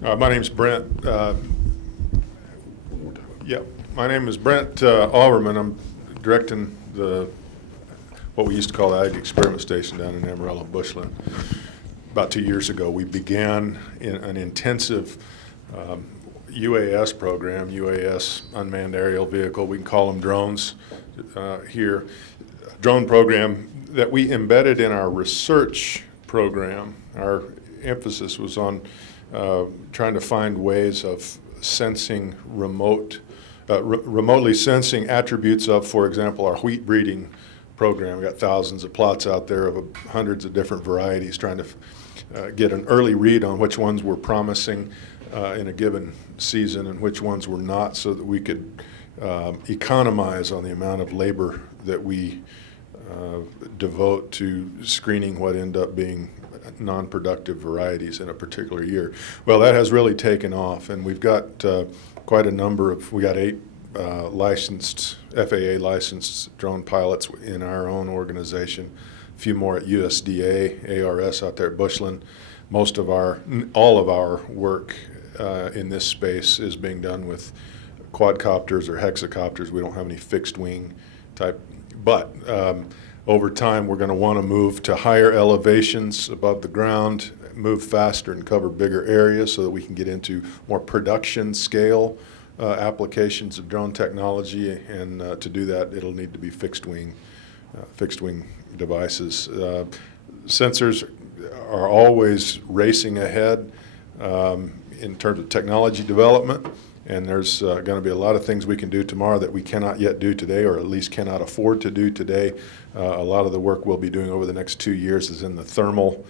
My name's Brent. Yep, my name is Brent Auvermann. I'm directing what we used to call the Ag Experiment Station down in Amarillo, Bushland. About 2 years ago, we began an intensive UAS program, UAS, unmanned aerial vehicle. We can call them drones here. Drone program that we embedded in our research program. Our emphasis was on trying to find ways of sensing remotely sensing attributes of, for example, our wheat breeding program. We got thousands of plots out there of hundreds of different varieties, trying to get an early read on which ones were promising in a given season and which ones were not, so that we could economize on the amount of labor that we devote to screening what end up being non-productive varieties in a particular year. Well, that has really taken off, and we've got quite a number of, we got 8 licensed, FAA licensed drone pilots in our own organization, a few more at USDA, ARS out there at Bushland. All of our work in this space is being done with quadcopters or hexacopters. We don't have any fixed wing type, but over time we're going to want to move to higher elevations above the ground, move faster and cover bigger areas so that we can get into more production scale applications of drone technology, and to do that it'll need to be fixed wing devices. Sensors are always racing ahead in terms of technology development, and there's going to be a lot of things we can do tomorrow that we cannot yet do today, or at least cannot afford to do today. A lot of the work we'll be doing over the next 2 years is in the thermal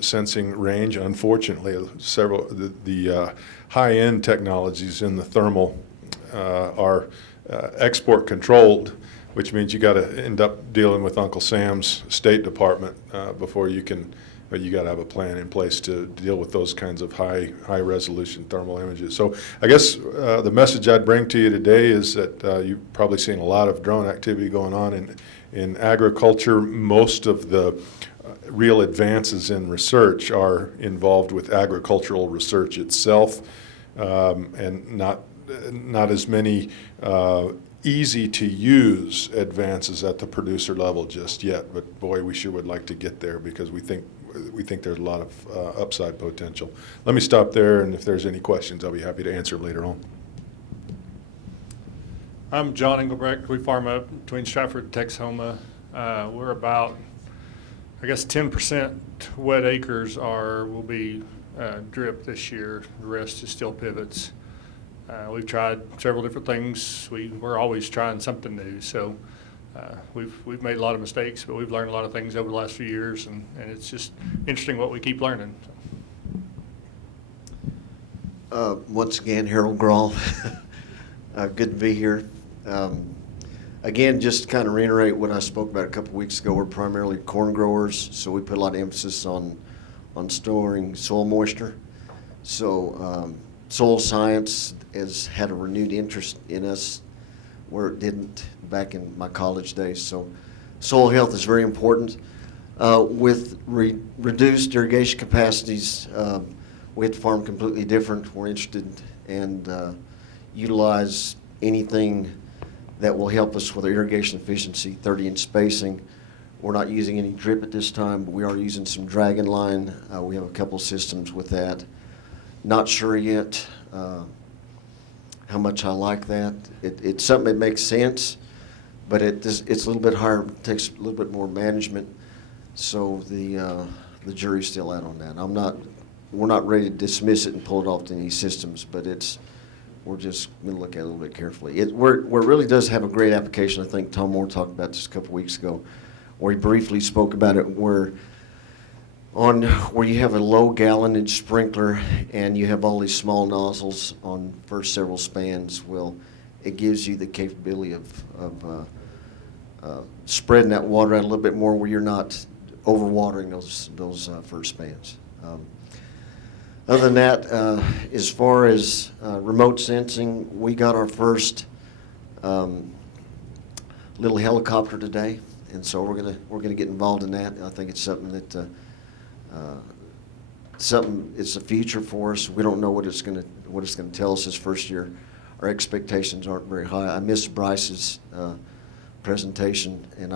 sensing range. Unfortunately, the high-end technologies in the thermal are export controlled, which means you got to end up dealing with Uncle Sam's State Department before you can. But you got to have a plan in place to deal with those kinds of high resolution thermal images. So I guess the message I'd bring to you today is that you've probably seen a lot of drone activity going on in agriculture. Most of the real advances in research are involved with agricultural research itself, and not as many easy to use advances at the producer level just yet. But boy, we sure would like to get there, because we think there's a lot of upside potential. Let me stop there, and if there's any questions, I'll be happy to answer them later on. I'm Jon Engelbrecht. We farm up between Stratford and Texoma. We're about, I guess, 10% wet acres will be drip this year. The rest is still pivots. We've tried several different things. We're always trying something new. So we've made a lot of mistakes, but we've learned a lot of things over the last few years, and it's just interesting what we keep learning. Once again, Harold Grall. Good to be here. Again, just to kind of reiterate what I spoke about a couple weeks ago, we're primarily corn growers, so we put a lot of emphasis on storing soil moisture. So soil science has had a renewed interest in us where it didn't back in my college days. So soil health is very important. With reduced irrigation capacities, we have to farm completely different. We're interested and utilize anything that will help us with our irrigation efficiency, 30-inch spacing. We're not using any drip at this time, but we are using some dragon line. We have a couple systems with that. Not sure yet how much I like that. It's something that makes sense, but it's a little bit higher, takes a little bit more management. So the jury's still out on that. We're not ready to dismiss it and pull it off to any systems, but we're just going to look at it a little bit carefully. Where it really does have a great application, I think Tom Moore talked about this a couple weeks ago, where he briefly spoke about it, where you have a low gallonage sprinkler and you have all these small nozzles on first several spans. Well, it gives you the capability of spreading that water out a little bit more, where you're not overwatering those first spans. Other than that, as far as remote sensing, we got our first little helicopter today, and so we're gonna get involved in that. I think it's something that something, it's a future for us. We don't know what it's gonna tell us this first year. Our expectations aren't very high. I missed Bryce's presentation, and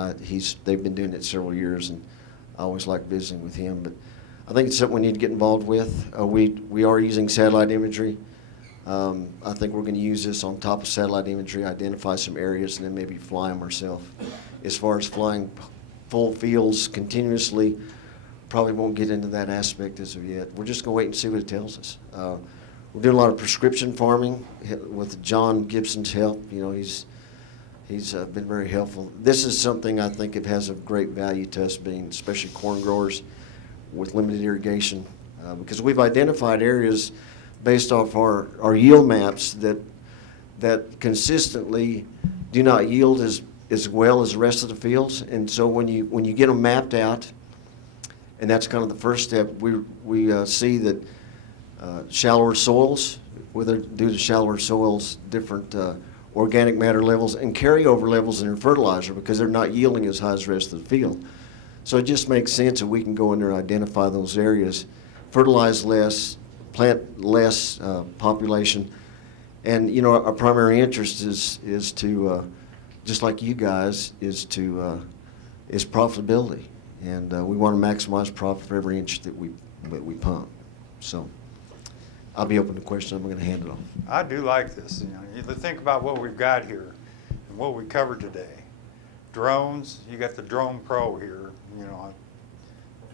they've been doing it several years, and I always like visiting with him. But I think it's something we need to get involved with. We are using satellite imagery. I think we're going to use this on top of satellite imagery, identify some areas, and then maybe fly them ourselves. As far as flying full fields continuously, probably won't get into that aspect as of yet. We're just going to wait and see what it tells us. We're doing a lot of prescription farming with John Gibson's help. You know, he's been very helpful. This is something I think it has a great value to us, being especially corn growers with limited irrigation, because we've identified areas based off our yield maps that consistently do not yield as well as the rest of the fields. And so when you get them mapped out, and that's kind of the first step, we see that shallower soils, due to shallower soils, different organic matter levels and carryover levels in their fertilizer, because they're not yielding as high as the rest of the field. So it just makes sense that we can go in there and identify those areas, fertilize less, plant less population. And, you know, our primary interest is to, just like you guys, is profitability. And we want to maximize profit for every inch that we pump. So I'll be open to questions. I'm going to hand it off. I do like this. You know, you think about what we've got here and what we covered today. Drones, you got the Drone Pro here, you know,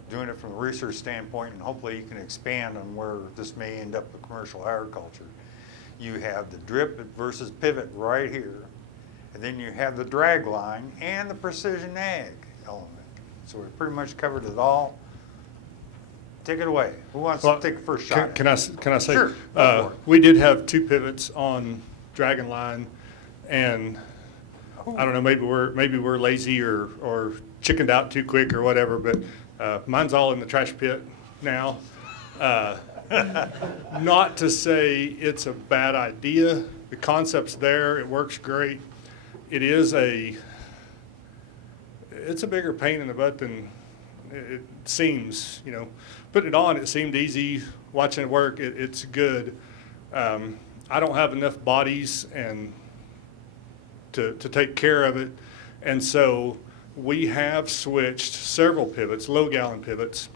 doing it from a research standpoint, and hopefully you can expand on where this may end up with commercial agriculture. You have the drip versus pivot right here, and then you have the drag line and the precision ag element. So we pretty much covered it all. Take it away. Who wants to take the first shot? Can I say? Sure, go for it. We did have 2 pivots on Dragon Line, and I don't know, maybe we're lazy or chickened out too quick or whatever, but mine's all in the trash pit now. Not to say it's a bad idea. The concept's there. It works great. It's a bigger pain in the butt than it seems. You know, putting it on, it seemed easy. Watching it work, it's good. I don't have enough bodies and to take care of it, and so we have switched several pivots, low gallon pivots,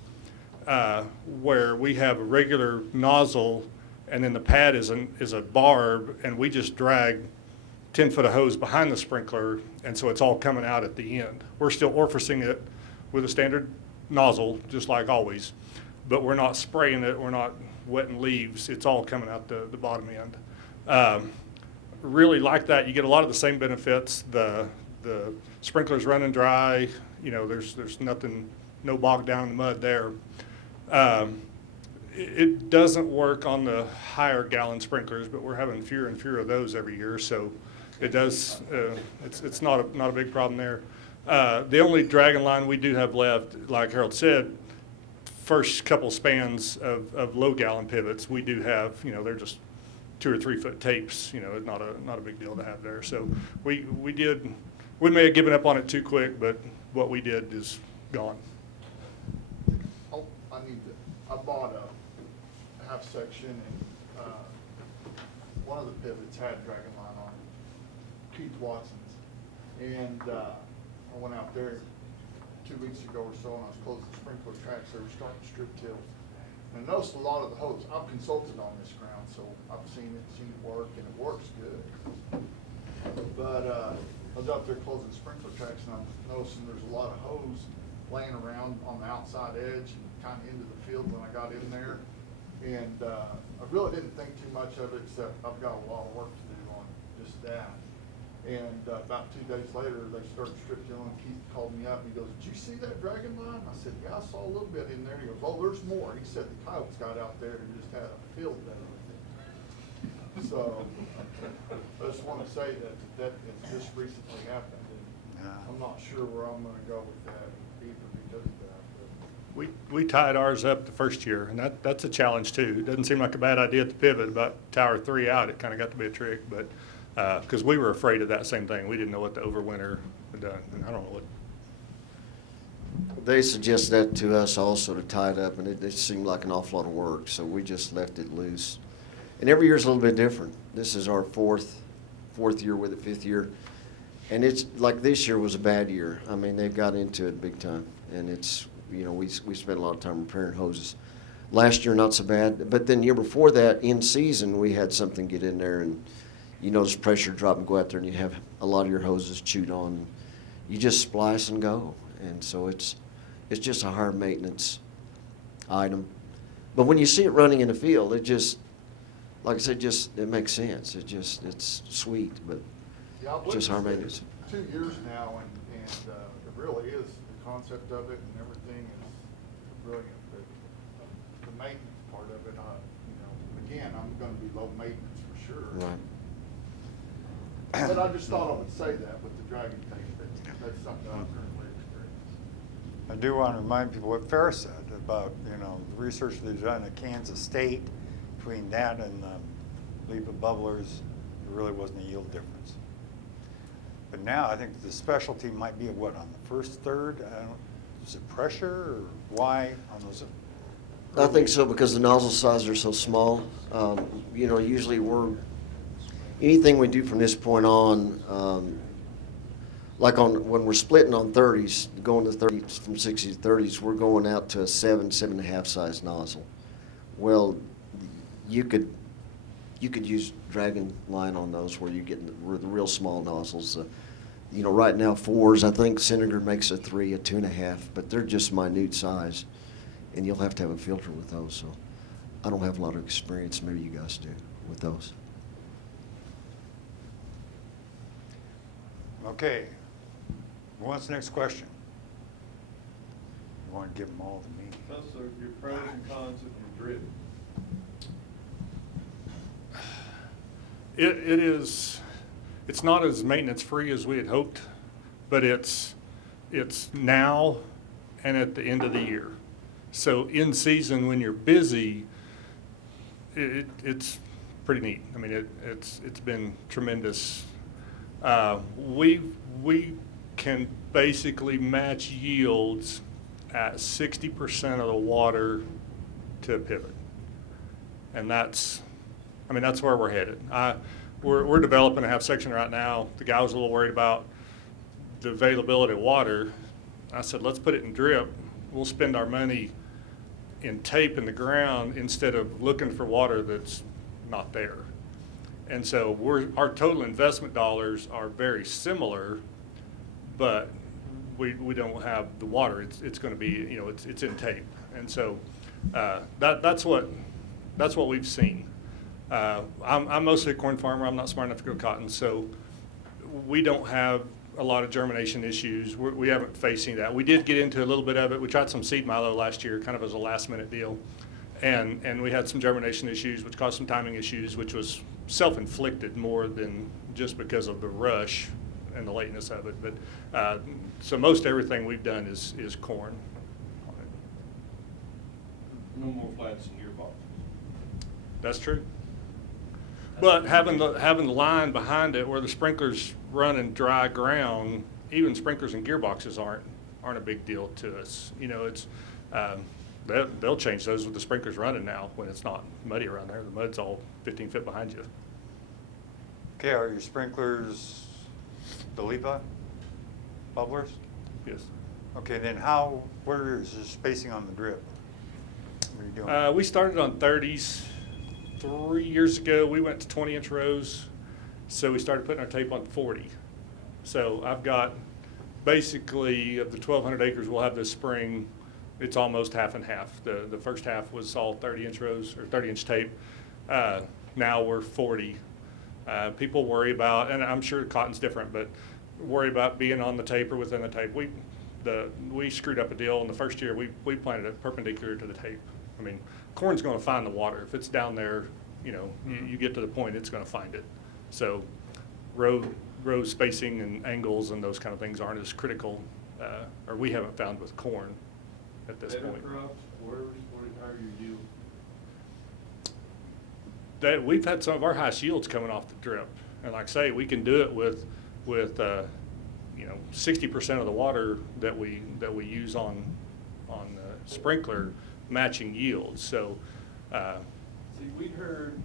where we have a regular nozzle, and then the pad is a barb, and we just drag 10 foot of hose behind the sprinkler, and so it's all coming out at the end. We're still orificing it with a standard nozzle, just like always, but we're not spraying it, we're not wetting leaves, it's all coming out the bottom end. Really like that. You get a lot of the same benefits. The sprinkler's running dry, you know, there's nothing, no bog down in the mud there. It doesn't work on the higher gallon sprinklers, but we're having fewer and fewer of those every year, so it does, it's not a big problem there. The only Dragon Line we do have left, like Harold said, first couple spans of low gallon pivots, we do have, you know, they're just 2 or 3 foot tapes, you know, it's not a big deal to have there. So we may have given up on it too quick, but what we did is gone. Oh, I bought a half section, and one of the pivots had Dragon Line on it, Keith Watson's. And I went out there 2 weeks ago or so, and I was closing the sprinkler tracks. They were starting to strip tills. And I noticed a lot of the hose. I've consulted on this ground, so I've seen it work, and it works good. But I was out there closing sprinkler tracks, and I'm noticing there's a lot of hose laying around on the outside edge and kind of into the field when I got in there. And I really didn't think too much of it, except I've got a lot of work to do on just that. And about 2 days later, they started strip tilling. Keith called me up and he goes, "Did you see that Dragon Line?" I said, "Yeah, I saw a little bit in there." He goes, "Oh, there's more." He said the coyotes got out there and just had a field day with it. So I just want to say that has just recently happened. And I'm not sure where I'm going to go with that either because of that. But We tied ours up the first year, and that's a challenge too. It doesn't seem like a bad idea at the pivot. About tower 3 out, it kind of got to be a trick, but because we were afraid of that same thing. We didn't know what the overwinter had done, and I don't know They suggested that to us also to tie it up, and it seemed like an awful lot of work, so we just left it loose. And every year's a little bit different. This is our fourth year with it, fifth year. And it's, like this year was a bad year. I mean, they've got into it big time, and it's, you know, we spent a lot of time repairing hoses. Last year, not so bad, but then year before that, in season, we had something get in there, and you notice pressure drop and go out there, and you have a lot of your hoses chewed on. You just splice and go, and so it's just a higher maintenance item. But when you see it running in the field, it just, like I said, it makes sense. It's sweet, but Yeah, I've it's just higher witnessed maintenance. it 2 years now, and it really is, the concept of it and everything is brilliant. But the maintenance part of it, you know, again, I'm gonna be low maintenance for sure. Right. But I just thought I would say that with the dragon thing, that's something I've currently experienced. I do want to remind people what Ferris said about, you know, the research they've done at Kansas State. Between that and the LIPA bubblers, there really wasn't a yield difference. But now I think the specialty might be what, on the first third? Is it pressure or why on those? I think so, because the nozzle sizes are so small. You know, usually anything we do from this point on, like when we're splitting on 30s, going to 30s, from 60s to 30s, we're going out to a 7.5 size nozzle. Well, you could use dragon line on those where you get the real small nozzles. You know, right now 4s, I think Senator makes a 3, a 2.5, but they're just minute size, and you'll have to have a filter with those. So I don't have a lot of experience. Maybe you guys do with those. Okay. What's the next question? You want to give them all to me? Well, so your pros and cons of your drip. It's not as maintenance-free as we had hoped, but it's now and at the end of the year. So in season, when you're busy, it's pretty neat. I mean, it's been tremendous. We can basically match yields at 60% of the water to a pivot. And that's where we're headed. We're developing a half section right now. The guy was a little worried about the availability of water. I said, let's put it in drip. We'll spend our money in tape in the ground instead of looking for water that's not there. And so our total investment dollars are very similar, but we don't have the water. It's going to be, you know, it's in tape. And so that's what we've seen. I'm mostly a corn farmer. I'm not smart enough to grow cotton, so we don't have a lot of germination issues. We haven't faced any of that. We did get into a little bit of it. We tried some seed milo last year, kind of as a last-minute deal, and we had some germination issues, which caused some timing issues, which was self-inflicted more than just because of the rush and the lateness of it. But so most everything we've done is corn. No more flats in your box. That's true. But having the line behind it where the sprinklers run in dry ground, even sprinklers and gearboxes aren't a big deal to us. You know, it's they'll change those with the sprinklers running now when it's not muddy around there. The mud's all 15 feet behind you. Okay, are your sprinklers the LIPA bubblers? Yes. Okay, then where is the spacing on the drip? What are you doing? We started on 30s. 3 years ago, we went to 20-inch rows, so we started putting our tape on 40. So I've got basically of the 1,200 acres we'll have this spring, it's almost half and half. The first half was all 30-inch rows or 30-inch tape. Now we're 40. People worry about, and I'm sure cotton's different, but worry about being on the tape or within the tape. We screwed up a deal in the first year. We planted it perpendicular to the tape. I mean, corn's going to find the water. If it's down there, you know, you get to the point, it's going to find it. So row spacing and angles and those kind of things aren't as critical, or we haven't found with corn at this Better point. crops, what are your yields? That we've had some of our highest yields coming off the drip, and like I say, we can do it with 60% of the water that we use on sprinkler matching yields. So, See, we heard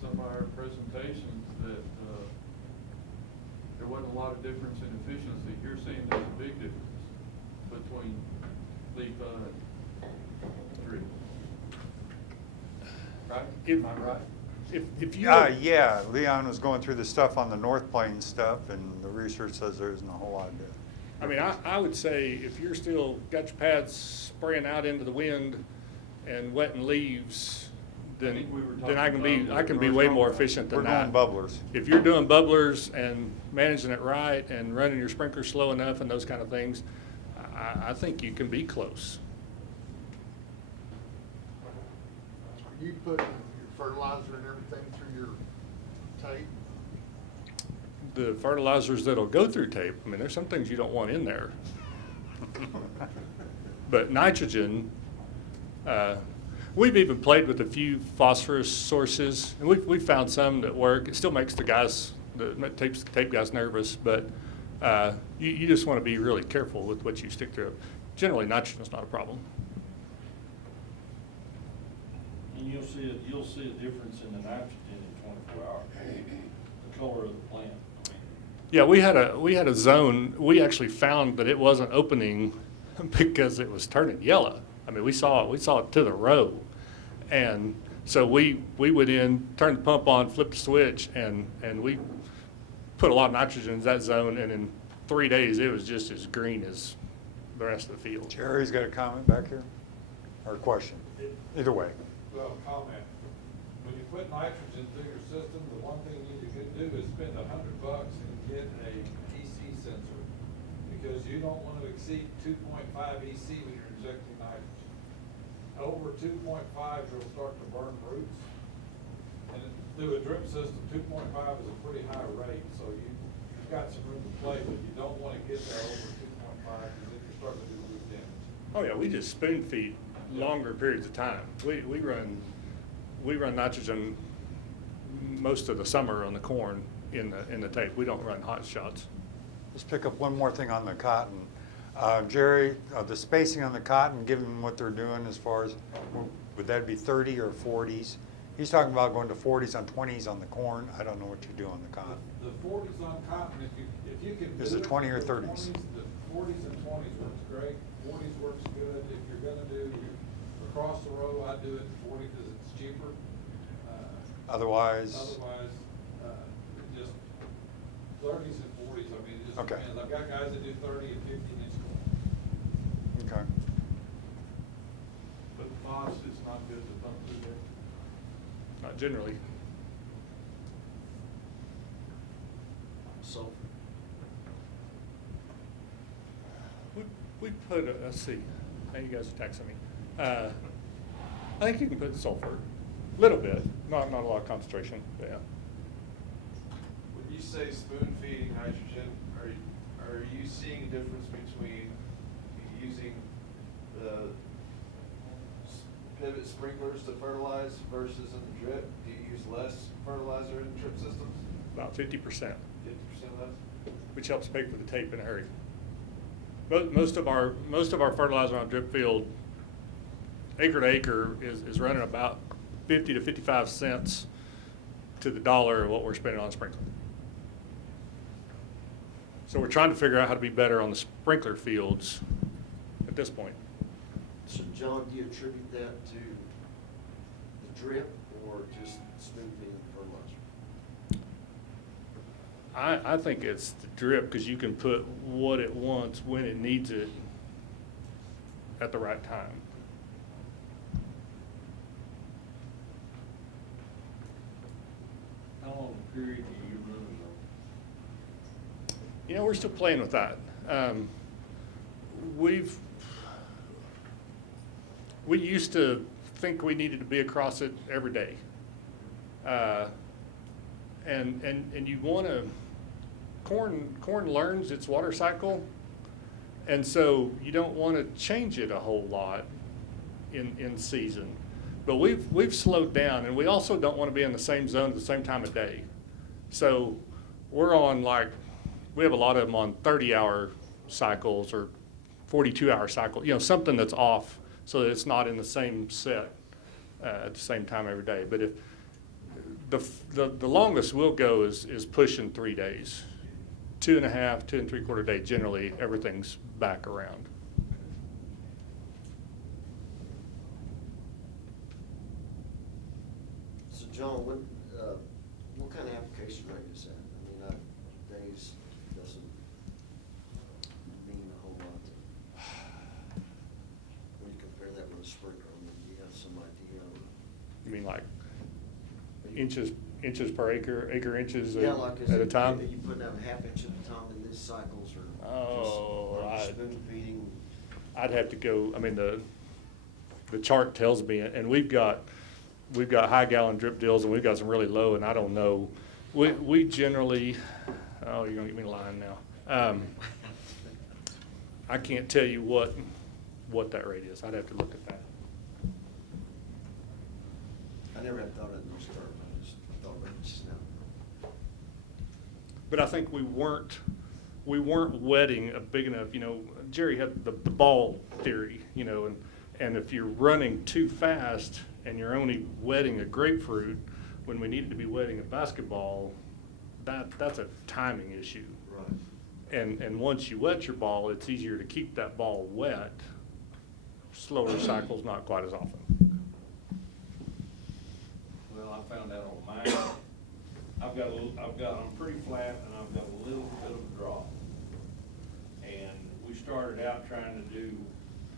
some of our presentations that there wasn't a lot of difference in efficiency. You're saying there's a big difference between LEPA and drip. Right? Am I right? if you Yeah, Leon was going through the stuff on the North Plains stuff, and the research says there isn't a whole lot of difference. I mean, I would say if you're still got your pads spraying out into the wind and wetting leaves, then think we were then I talking can about- be way more efficient than We're that. going bubblers. If you're doing bubblers and managing it right and running your sprinklers slow enough and those kind of things, I think you can be close. Are you putting your fertilizer and everything through your tape? The fertilizers that'll go through tape, I mean, there's some things you don't want in there. But nitrogen, we've even played with a few phosphorus sources, and we've found some that work. It still makes the tape guys nervous, but you just want to be really careful with what you stick to. Generally, nitrogen's not a problem. And you'll see a difference in the nitrogen in 24 hours, the color of the plant. Yeah, we had a zone. We actually found that it wasn't opening because it was turning yellow. I mean, we saw it to the row, and so we went in, turned the pump on, flipped the switch, and we put a lot of nitrogen in that zone. And in 3 days, it was just as green as the rest of the field. Jerry's got a comment back here, or a question, either way. Well, comment. When you put nitrogen through your system, the one thing you need to do is spend $100 and get a EC sensor. Because you don't want to exceed 2.5 EC when you're injecting nitrogen. Over 2.5, you'll start to burn roots. And through a drip system, 2.5 is a pretty high rate, so you've got some room to play, but you don't want to get there over 2.5 because then you're starting to do root damage. Oh yeah, we just spoon feed longer periods of time. We run nitrogen most of the summer on the corn in the tape. We don't run hot shots. Let's pick up one more thing on the cotton. Jerry, the spacing on the cotton, given what they're doing as far as, would that be 30 or 40s? He's talking about going to 40s on 20s on the corn. I don't know what you do on the cotton. The 40s on cotton, if you can. Is do it 20 or the 30s? 20s, the 40s and 20s works great. 40s works good. If you're gonna do across the row, I do it in 40 because it's cheaper. Otherwise, Just 30s and 40s, I mean, it just Okay. depends. I've got guys that do 30 and 15-inch corn. okay. But phos is not good to pump through there. Not generally. So, We put, let's see, now you guys are texting me. I think you can put sulfur, a little bit, not a lot of concentration, but yeah. When you say spoon feeding nitrogen, are you seeing a difference between using the pivot sprinklers to fertilize versus in the drip? Do you use less fertilizer in drip systems? About 50%, 50% less? which helps pay for the tape in a hurry. Most of our fertilizer on drip field, acre to acre, is running about 50 to 55 cents to the dollar of what we're spending on sprinkler. So we're trying to figure out how to be better on the sprinkler fields at this point. so John, do you attribute that to the drip or just spoon feeding fertilizer? I think it's the drip because you can put what it wants when it needs it at the right time. How long a period do you run it You know, we're still playing with that. We used to think we needed to be across it every day. And you want to, corn learns its water cycle, and so you don't want to change it a whole lot in season. But we've slowed down, and we also don't want to be in the same zone at the same time of day. So we're on like we have a lot of them on 30-hour cycles or 42-hour cycle, you know, something that's off so that it's not in the same set at the same time every day. But if the longest we'll go is pushing 3 days, 2.5, 2 3/4 day. Generally, everything's back around. So John, what kind of application rate is that? I mean, days doesn't mean a whole lot. When you compare that with a sprinkler, I mean, you have some idea of. You mean like inches per acre inches Yeah, like is at a it, time? are you putting out a half inch at a time in these cycles or Oh, just spoon feeding? I'd have to go, I mean, the chart tells me, and we've got high gallon drip deals and we've got some really low, and I don't know. We generally, oh, you're gonna get me lying now. I can't tell you what that rate is. I'd have to look at that. I never had thought of those terms, I just thought about it just now. But I think we weren't wetting a big enough, you know, Jerry had the ball theory, you know, and if you're running too fast and you're only wetting a grapefruit when we needed to be wetting a basketball, that's a timing issue. Right. And once you wet your ball, it's easier to keep that ball wet. Slower cycles, not quite as often. Well, I found out on mine, I'm pretty flat and I've got a little bit of a drop. And we started out trying to do,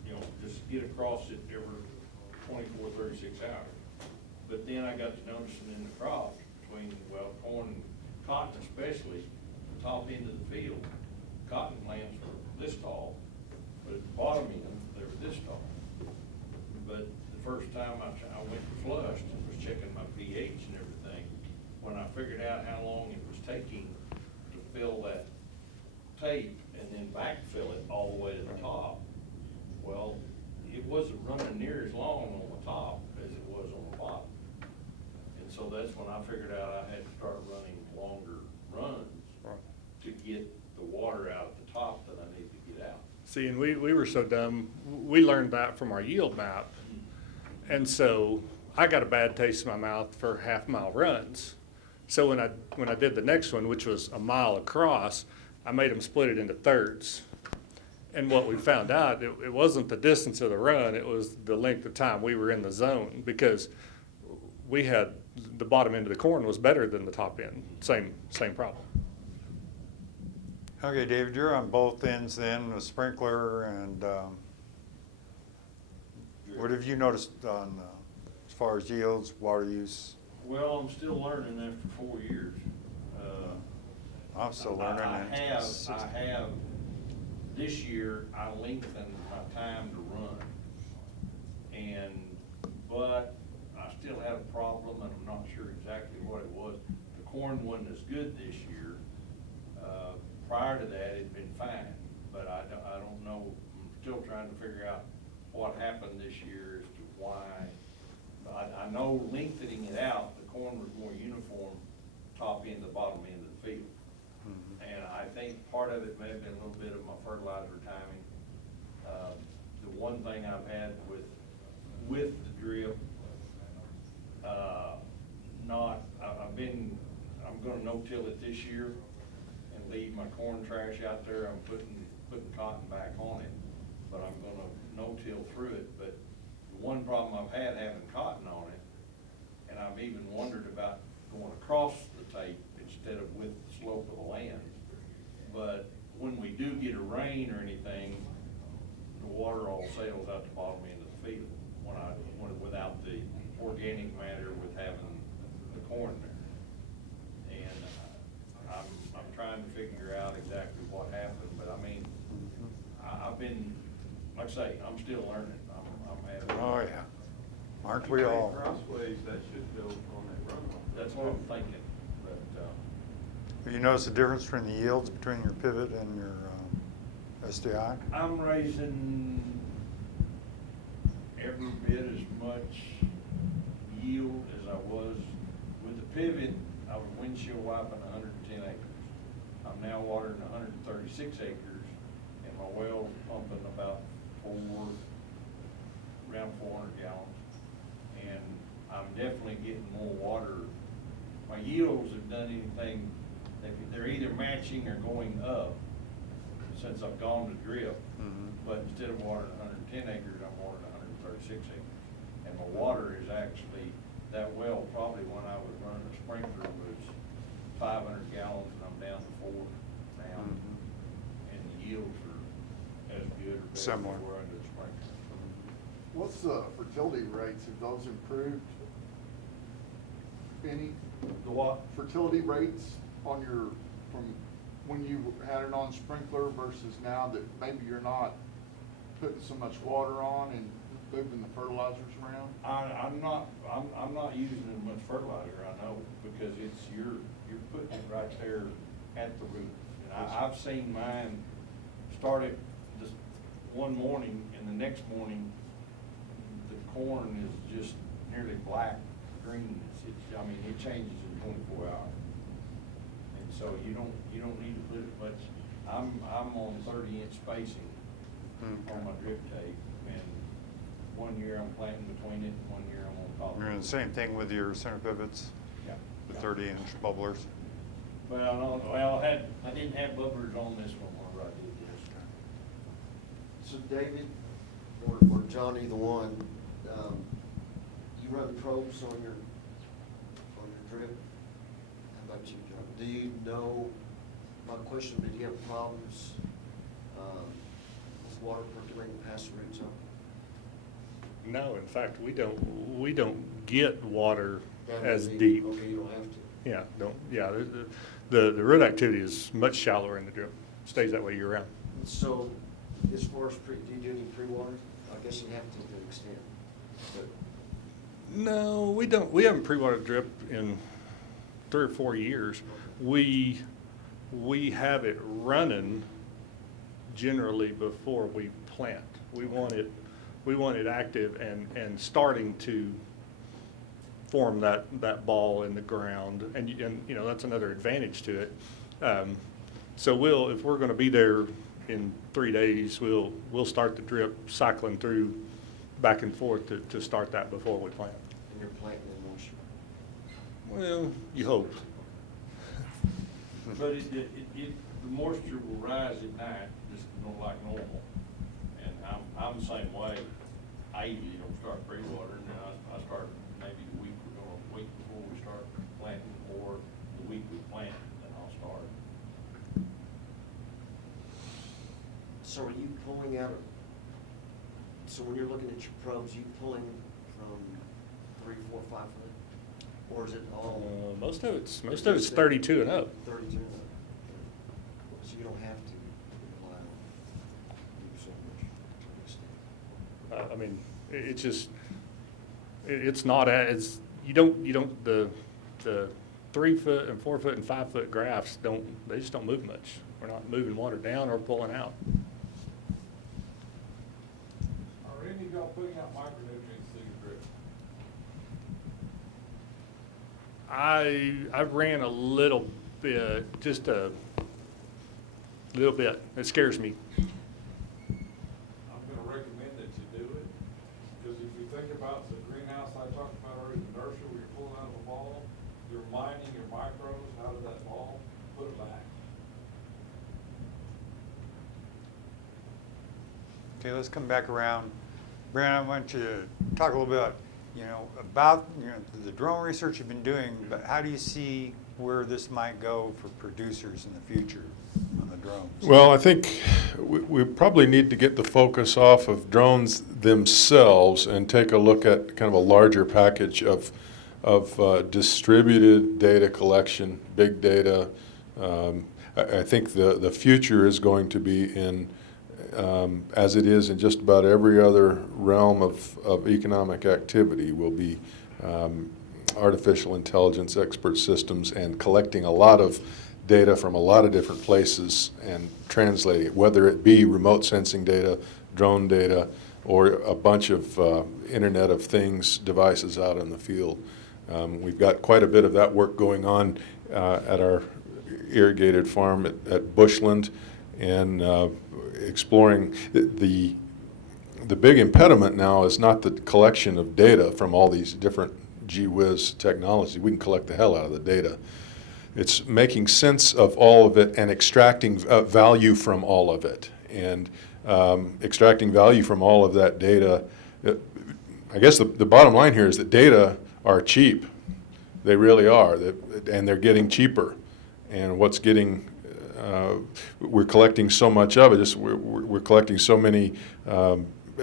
you know, just get across it every 24, 36 hours. But then I got to noticing in the crops between, well, corn and cotton especially, the top end of the field, cotton plants were this tall, but at the bottom end, they were this tall. But the first time I went and flushed and was checking my pH and everything, when I figured out how long it was taking to fill that tape and then backfill it all the way to the top, well, it wasn't running near as long on the top as it was on the bottom. And so that's when I figured out I had to start running longer runs to get the water out at the top that I needed to get out. See, and we were so dumb, we learned that from our yield map. And so I got a bad taste in my mouth for half-mile runs. So when I did the next one, which was a mile across, I made them split it into thirds. And what we found out, it wasn't the distance of the run, it was the length of time we were in the zone, because we had, the bottom end of the corn was better than the top end, same problem. Okay, David, you're on both ends then, the sprinkler and, what have you noticed on, as far as yields, water use? Well, I'm still learning after 4 years. I'm still learning. I have, this year, I lengthened my time to run. But I still had a problem, and I'm not sure exactly what it was. The corn wasn't as good this year. Prior to that, it'd been fine, but I don't know, I'm still trying to figure out what happened this year as to why. I know lengthening it out, the corn was more uniform, top end to bottom end of the field. And I think part of it may have been a little bit of my fertilizer timing. The one thing I've had with the drip, I'm gonna no-till it this year and leave my corn trash out there. I'm putting cotton back on it, but I'm gonna no-till through it. But the one problem I've had having cotton on it, and I've even wondered about going across the tape instead of with the slope of the land. But when we do get a rain or anything, the water all sails out the bottom end of the field without the organic matter with having the corn there. And I'm trying to figure out exactly what happened, but I mean, I've been, like I say, I'm still learning. I'm at it. Oh, yeah. Aren't we all? Crossways, that should go on that runoff. That's what I'm thinking, but, Have you noticed the difference between the yields between your pivot and your SDI? I'm raising every bit as much yield as I was with the pivot. I was windshield wiping 110 acres. I'm now watering 136 acres, and my well's pumping about around 400 gallons. And I'm definitely getting more water. My yields have done anything, they're either matching or going up since I've gone to drip. But instead of watering 110 acres, I'm watering 136 acres. And my water is actually, that well probably when I was running a sprinkler was 500 gallons, and I'm down to 4 now. And the yields are as good or better Similar. than we're under the sprinkler. What's the fertility rates? Have those improved any? The what? Fertility rates on your, from when you had it on sprinkler versus now that maybe you're not putting so much water on and moving the fertilizers around? I'm not using as much fertilizer, I know, because you're putting it right there at the root. And I've seen mine start it just one morning, and the next morning, the corn is just nearly black green. I mean, it changes in 24 hours. And so you don't need to put it much. I'm on 30-inch spacing on my drip tape, and 1 year I'm planting between it, and 1 year I'm on top of it. You're doing the same thing with your center pivots, Yeah. the 30-inch bubblers. But I didn't have bubblers on this one whenever I did this. So David, or John, either one, you run probes on your drip? How about you, John? Do you know, my question, did you have problems with water percolating past the root zone? No, in fact, we don't get water Down as deep? deep. Okay, you don't have to. Yeah, the root activity is much shallower in the drip, stays that way year round. So, as far as do you do any pre-water? I guess you have to an extent, but. No, we don't. We haven't pre-watered drip in 3 or 4 years. We have it running generally before we plant. We want it active and starting to form that ball in the ground, and you know that's another advantage to it. So if we're going to be there in 3 days, we'll start the drip cycling through back and forth to start that before we plant. And you're planting in moisture. Well, you hope. But the moisture will rise at night, just like normal. And I'm the same way. I usually don't start pre-watering, and I start maybe the week before we start planting, or the week we plant, then I'll start. So are you pulling out, so when you're looking at your probes, you pulling from 3, 4, 5 foot? Or is it all? Most of it's 32 and up. 32 and up. So you don't have to rely on so much to an extent. I mean, it's just, it's not as, you don't, the 3 foot and 4 foot and 5 foot graphs they just don't move much. We're not moving water down or pulling out. Are any of y'all putting out micronutrients through your drip? I ran a little bit, just a little bit. It scares me. I'm gonna recommend that you do it, because if you think about the greenhouse I talked about earlier, the nursery where you're pulling out of a ball, you're mining your microbes out of that ball, put it back. Okay, let's come back around. Brent, I want you to talk a little bit, about the drone research you've been doing, but how do you see where this might go for producers in the future on the drones? Well, I think we probably need to get the focus off of drones themselves and take a look at kind of a larger package of distributed data collection, big data. I think the future is going to be in, as it is in just about every other realm of economic activity, will be artificial intelligence expert systems and collecting a lot of data from a lot of different places and translating it, whether it be remote sensing data, drone data, or a bunch of Internet of Things devices out in the field. We've got quite a bit of that work going on at our irrigated farm at Bushland and exploring the big impediment now is not the collection of data from all these different gee whiz technology. We can collect the hell out of the data. It's making sense of all of it and extracting value from all of it. And extracting value from all of that data, I guess the bottom line here is that data are cheap. They really are, and they're getting cheaper. And what's getting, we're collecting so much of it, we're collecting so many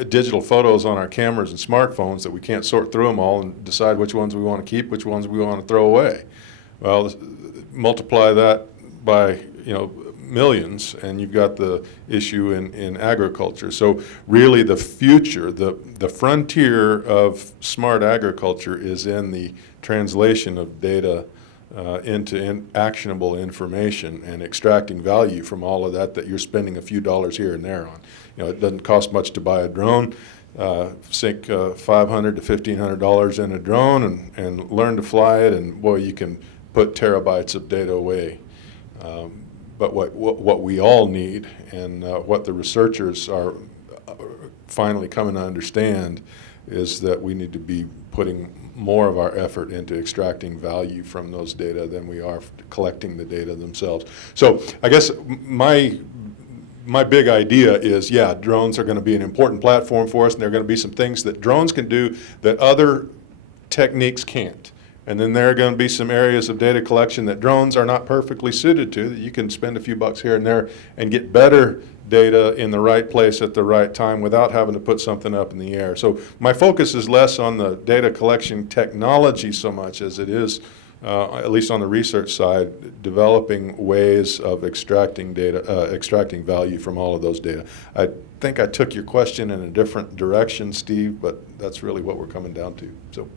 digital photos on our cameras and smartphones that we can't sort through them all and decide which ones we want to keep, which ones we want to throw away. Well, multiply that by, millions, and you've got the issue in agriculture. So really the future, the frontier of smart agriculture is in the translation of data into actionable information and extracting value from all of that you're spending a few dollars here and there on. It doesn't cost much to buy a drone. Sink $500 to $1,500 in a drone and learn to fly it, and boy, you can put terabytes of data away. But what we all need, and what the researchers are finally coming to understand, is that we need to be putting more of our effort into extracting value from those data than we are collecting the data themselves. So I guess my big idea is, yeah, drones are going to be an important platform for us, and there are going to be some things that drones can do that other techniques can't. And then there are going to be some areas of data collection that drones are not perfectly suited to, that you can spend a few bucks here and there and get better data in the right place at the right time without having to put something up in the air. So my focus is less on the data collection technology so much as it is, at least on the research side, developing ways of extracting data, extracting value from all of those data. I think I took your question in a different direction, Steve, but that's really what we're coming down to. So.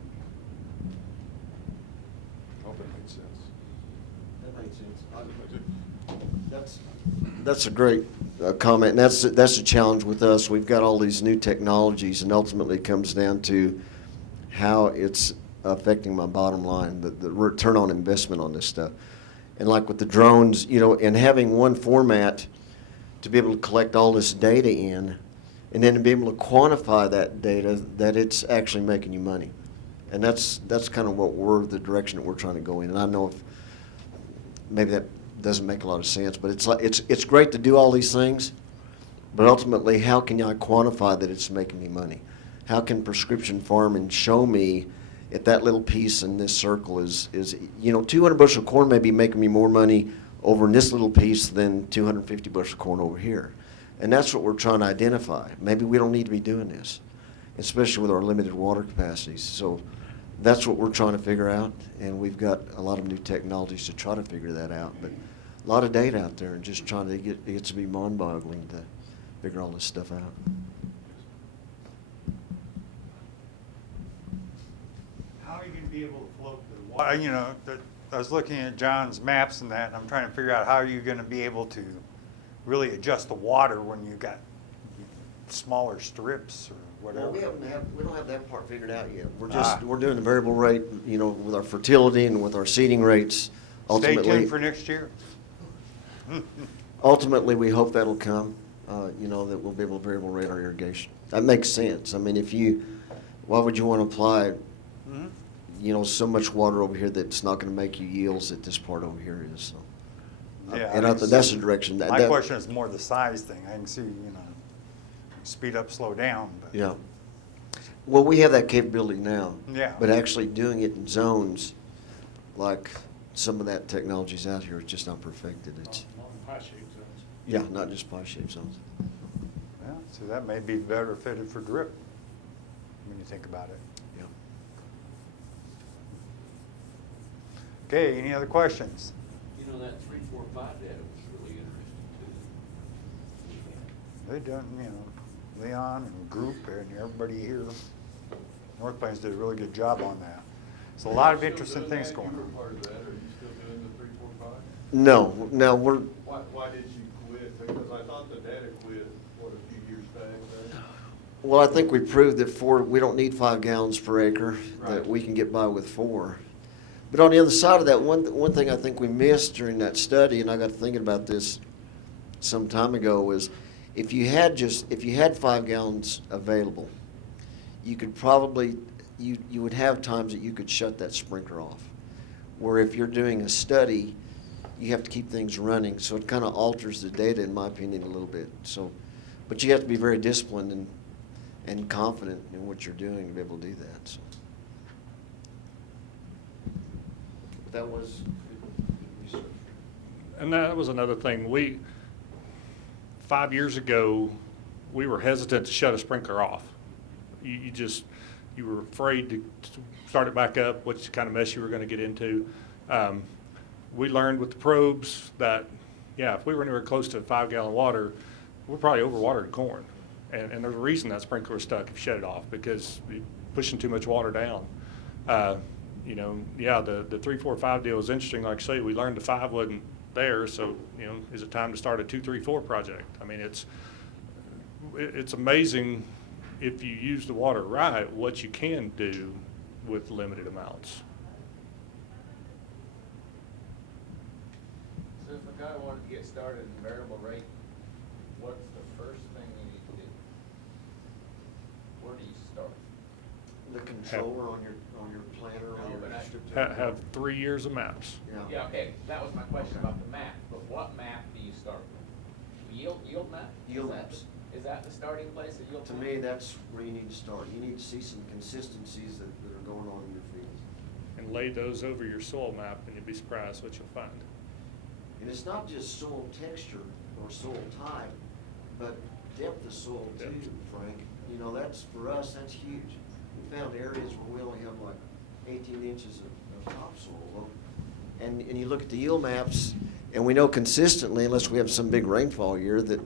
That's a great comment, and that's the challenge with us. We've got all these new technologies, and ultimately it comes down to how it's affecting my bottom line, the return on investment on this stuff. And like with the drones, and having one format to be able to collect all this data in, and then to be able to quantify that data, that it's actually making you money. And that's kind of the direction that we're trying to go in. And I know if maybe that doesn't make a lot of sense, but it's great to do all these things, but ultimately, how can I quantify that it's making me money? How can prescription farming show me if that little piece in this circle is 200 bushel of corn may be making me more money over in this little piece than 250 bushel of corn over here? And that's what we're trying to identify. Maybe we don't need to be doing this, especially with our limited water capacities. So that's what we're trying to figure out, and we've got a lot of new technologies to try to figure that out. But a lot of data out there, and just trying to it gets to be mind-boggling to figure all this stuff out. How are you going to be able to float the water? I was looking at John's maps and that, and I'm trying to figure out how are you going to be able to really adjust the water when you've got smaller strips or whatever. Well, we don't have that part figured out yet. We're doing the variable rate, with our fertility and with our seeding rates. Stay tuned for next year. Ultimately, we hope that'll come. That we'll be able to variable rate our irrigation. That makes sense. I mean, why would you want to apply, so much water over here that's not going to make you yields that this part over here is? So. Yeah, and that's the direction. My question is more the size thing. I can see, speed up, slow down. But. Yeah. Well, we have that capability now. Yeah. But actually doing it in zones, like some of that technology's out here, is just not perfected. It's Pie-shaped zones. yeah, not just pie-shaped zones. Yeah, so that may be better fitted for drip when you think about it. Yeah. Okay, any other questions? That 3, 4, 5 data was really interesting too. They done, Leon and Group and everybody here. North Plains did a really good job on that. There's a lot of interesting things going You were on. part of that. Are you still doing the 3, 4, 5? No, we're Why did you quit? Because I thought the data quit, a few years back, right? well. I think we proved that we don't need 5 gallons per acre. That Right. we can get by with 4. But on the other side of that, one thing I think we missed during that study, and I got thinking about this some time ago, was if you had 5 gallons available, you could probably, you would have times that you could shut that sprinkler off. Where if you're doing a study, you have to keep things running, so it kind of alters the data, in my opinion, a little bit. So, but you have to be very disciplined and confident in what you're doing to be able to do that. So. That was good research. And that was another thing. 5 years ago, we were hesitant to shut a sprinkler off. You were afraid to start it back up, which kind of mess you were going to get into. We learned with the probes that, yeah, if we were anywhere close to 5 gallon water, we're probably overwatered corn. And there's a reason that sprinkler was stuck if you shut it off, because you're pushing too much water down. You know, yeah, the 3, 4, 5 deal is interesting. Like I say, we learned the 5 wasn't there, so, you know, is it time to start a 2, 3, 4 project? I mean, it's amazing if you use the water right, what you can do with limited amounts. So if a guy wanted to get started in variable rate, what's the first thing you need to do? Where do you start? The controller on your planner or No, your but descriptor. Have 3 years of maps. Yeah, okay, that was my question about the map, but what map do you start with? Yield map? Yield Is that maps. Is that the starting place, a yield To map? me, that's where you need to start. You need to see some consistencies that are going on in your field. And lay those over your soil map, and you'll be surprised what you'll find. And it's not just soil texture or soil type, but depth of soil too, Depth. Frank. You know, for us, that's huge. We found areas where we only have like 18 inches of topsoil. Well, and you look at the yield maps, and we know consistently, unless we have some big rainfall year, that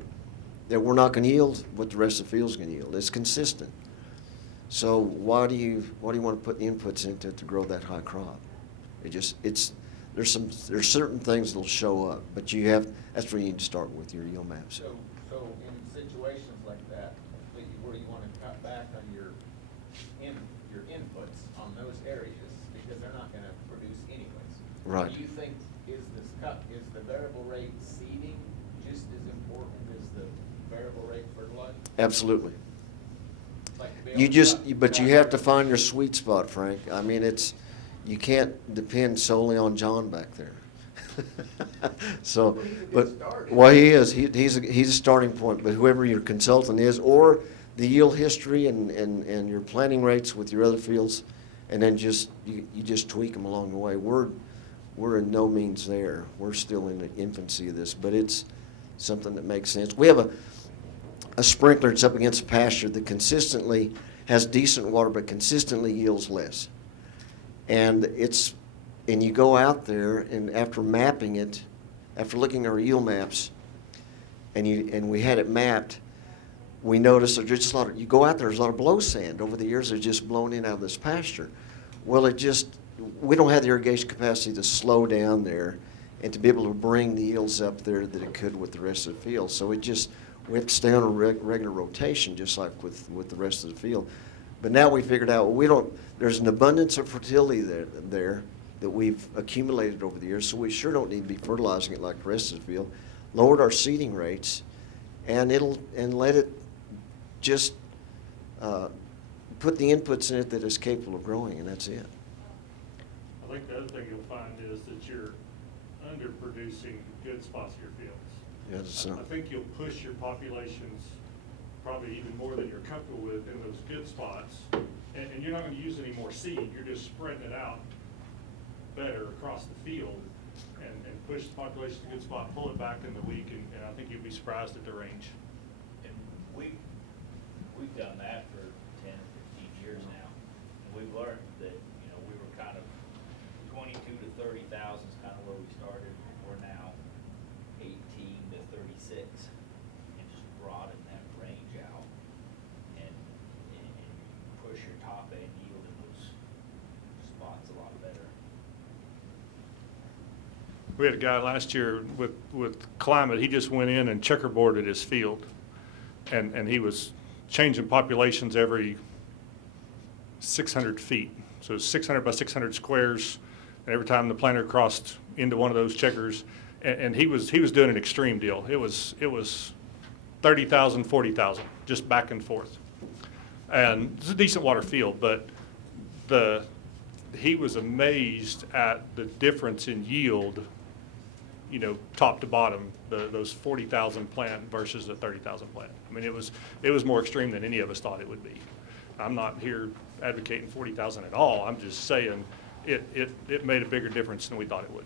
we're not going to yield what the rest of the field's going to yield. It's consistent. So why do you want to put the inputs into it to grow that high crop? There's certain things that'll show up, but that's where you need to start with your yield maps. So in situations like that, where you want to cut back on your inputs on those areas, because they're not gonna produce anyways. Right. Do you think is the variable rate seeding just as important as the variable rate fertilizer? Absolutely. Like to be able to But you have to find your sweet spot, Frank. I mean, you can't depend solely on John back there. So, Well, he's a good but, start. well, he is. He's a starting point, but whoever your consultant is, or the yield history and your planting rates with your other fields, and then you just tweak them along the way. We're in no means there. We're still in the infancy of this, but it's something that makes sense. We have a sprinkler that's up against a pasture that consistently has decent water, but consistently yields less. And you go out there, and after mapping it, after looking at our yield maps, and we had it mapped, we noticed there's just a lot of, you go out there, there's a lot of blow sand. Over the years, they're just blown in out of this pasture. Well, we don't have the irrigation capacity to slow down there and to be able to bring the yields up there that it could with the rest of the field. So we have to stay on a regular rotation, just like with the rest of the field. But now we figured out, there's an abundance of fertility there that we've accumulated over the years, so we sure don't need to be fertilizing it like the rest of the field. Lowered our seeding rates, and let it just put the inputs in it that is capable of growing, and that's it. I think the other thing you'll find is that you're underproducing good spots of your fields. Yeah, I think you'll push your populations probably even more than you're comfortable with in those good spots. And you're not going to use any more seed. You're just spreading it out better across the field and push the population to a good spot, pull it back in the week, and I think you'll be surprised at the range. And we've done that for 10, 15 years now. And we've learned that, we were kind of 22 to 30,000 is kind of where we started. We're now 18 to 36, and just broaden that range out and push your top end yield in those spots a lot better. We had a guy last year with climate, he just went in and checkerboarded his field. And he was changing populations every 600 feet. So 600 by 600 squares, And every time the planter crossed into one of those checkers, and he was doing an extreme deal. It was 30,000, 40,000, just back and forth. And it's a decent water field, but he was amazed at the difference in yield, top to bottom, those 40,000 plant versus the 30,000 plant. I mean, it was more extreme than any of us thought it would be. I'm not here advocating 40,000 at all. I'm just saying it made a bigger difference than we thought it would.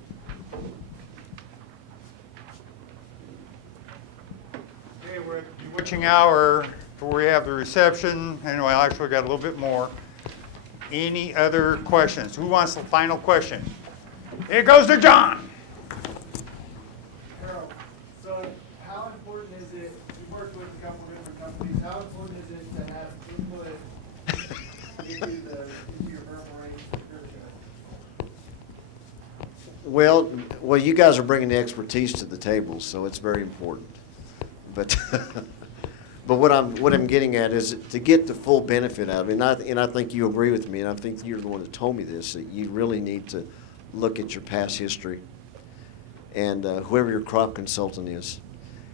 Okay, we're at the witching hour before we have the reception. Anyway, I actually got a little bit more. Any other questions? Who wants the final question? It goes to John. Harold, so how important is it, you worked with a couple different companies, how important is it to have input into your verbal range for Irrigator? Well, you guys are bringing the expertise to the table, so it's very important. But, but what I'm getting at is to get the full benefit out of it, and I think you agree with me, and I think you're the one that told me this, that you really need to look at your past history and whoever your crop consultant is,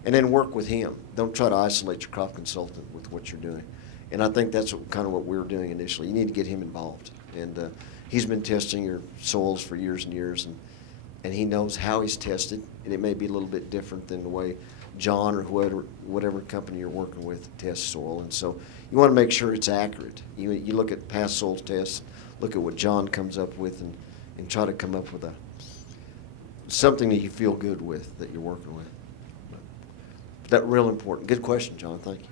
and then work with him. Don't try to isolate your crop consultant with what you're doing. And I think that's kind of what we were doing initially. You need to get him involved. And he's been testing your soils for years and years, and he knows how he's tested, and it may be a little bit different than the way Jon or whatever company you're working with tests soil. And so you want to make sure it's accurate. You look at past soil tests, look at what Jon comes up with, and try to come up with something that you feel good with, that you're working with. That's real important. Good question, Jon. Thank you.